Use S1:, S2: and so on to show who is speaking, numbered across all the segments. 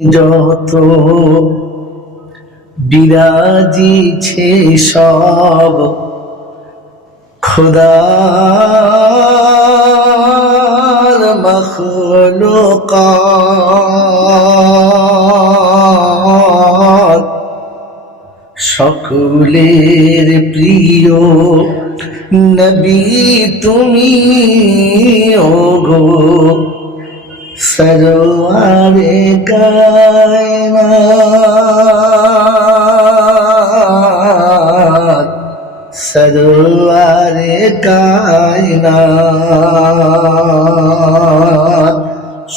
S1: যত বিরাজিছে সব খোদার মখলুকাত সকলের প্রিয় নবী তুমি ওগো সরোয়ারে কায়নাত সরোয়ারে কায়নাত।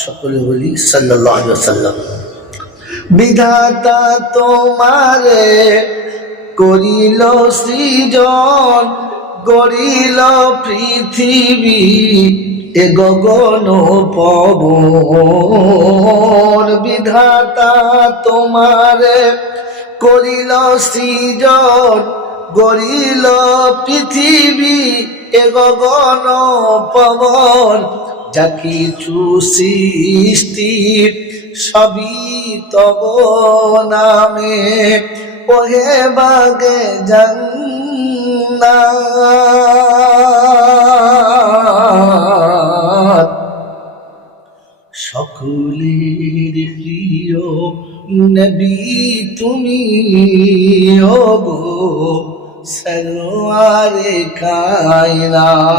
S1: সকলে বলি সাল্লাল্লাহু আলাইহি ওয়াসাল্লাম। বিধাতা তোমারে করিল সৃজন গড়িল পৃথিবী, এ গগন পবন। বিধাতা তোমারে করিল সৃজন, গড়িল পৃথিবী, এ গগন পবন। যা কিছু সৃষ্টি, সবই তব নামে। ওহে বাগে জন্নাত। সকলের প্রিয় নবী তুমি ওগো সরোয়ারে কায়নাত।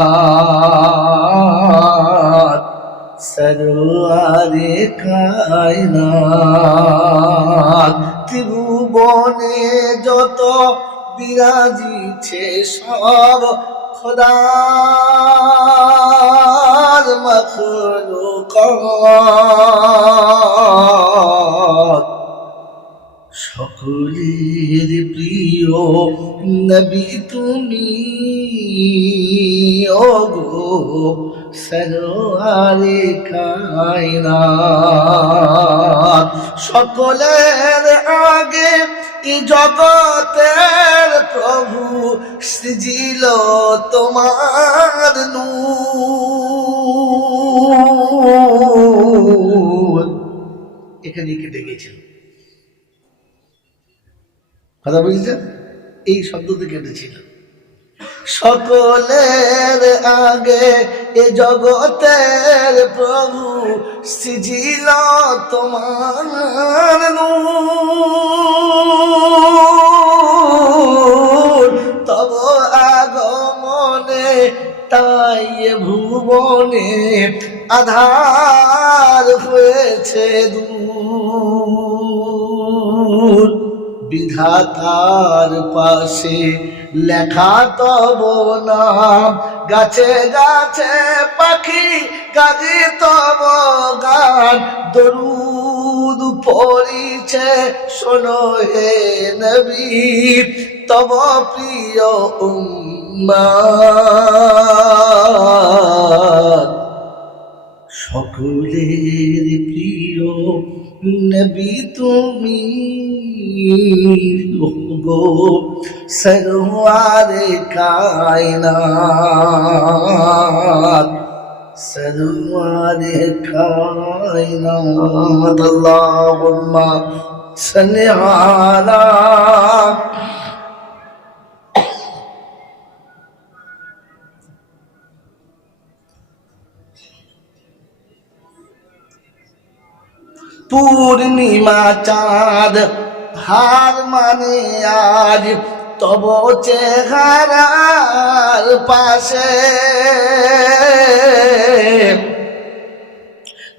S1: সরোয়ারে কায়নাত ত্রিভুবনে যত বিরাজিছে সব খোদার মখলুকাত। সকলের প্রিয় নবী তুমি, ওগো সরোয়ারে কায়নাত। সকলের আগে এই জগতের প্রভু সৃজিল তোমার নূর। এখানে কেটে গেছিল কথা বুঝছেন? এই শব্দ শব্দতে কেটেছিল। সকলের আগে এ জগতের প্রভু সৃজিল তোমার তব আগমনে তাই ভুবনে আধার হয়েছে দূর। বিধাতার পাশে লেখা তব নাম, গাছে গাছে পাখি, গাজি তব গান, দরুদ পড়িছে, শোনো হে নবী, তব প্রিয় উম্মাদ সকলের প্রিয় নবী তুমি। গো সরোয়ারে কায়নাত সরোয়ারে কায়নাত আল্লাহুম্মা আলা পূর্ণিমা চাঁদ, হার মানে আজ তব চেহারার পাশে।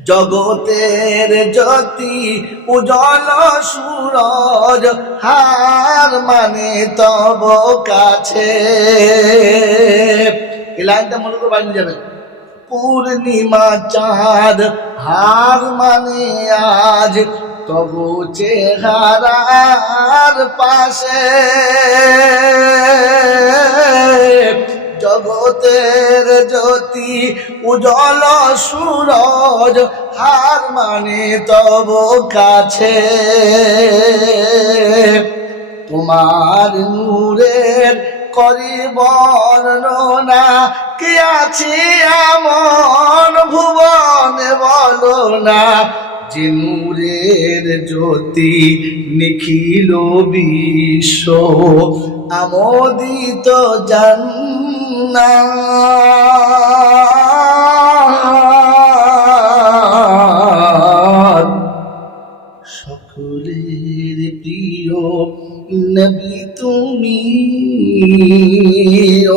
S1: জগতের জ্যোতি উজল সুরজ, হার মানে তব কাছে। এই লাইনটা মনে করে বানিয়ে যাবেন। পূর্ণিমা চাঁদ, হার মানে আজ, তবু চেহারার পাশে। জগতের জ্যোতি উজ্জ্বল সুরজ, হার মানে তব কাছে। তোমার নূরের করি বর্ণনা। কি আছি এমন ভুবনে বলো না। জিনুরের নূরের জ্যোতি নিখিল বিশ্ব, আমোদিত জান্নাত।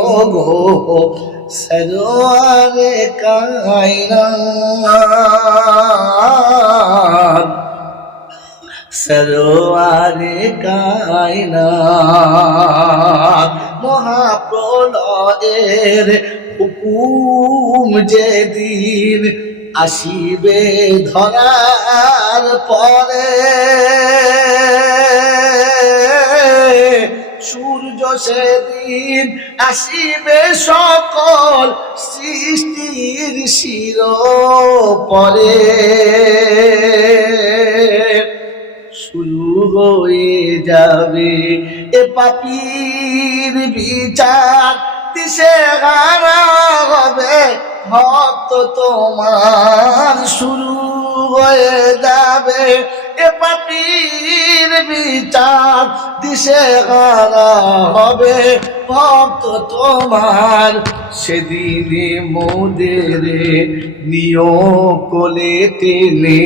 S1: ওগো সরোয়ারে কায়নাত সরোয়ারে কায়নাত মহাপ্রলয়ের হুকুম যেদিন আসিবে ধরার পরে সেদিন আসিবে সকল সৃষ্টির শির পরে শুরু হয়ে যাবে এ পাপির বিচার। দিশে হারা হবে ভক্ত তোমার। শুরু হয়ে যাবে এ পাপির বিচার দিশে হবে ভক্ত তোমার। সেদিনে মোদের নিয় কোলে টেনে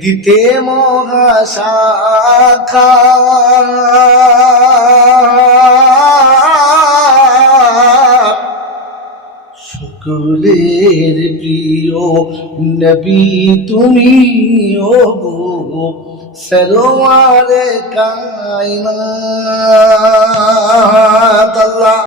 S1: দিতে মহাশাখা। সকলের প্রিয় নবী তুমি ও গো সরোয়ারে কায়নাত আল্লাহ।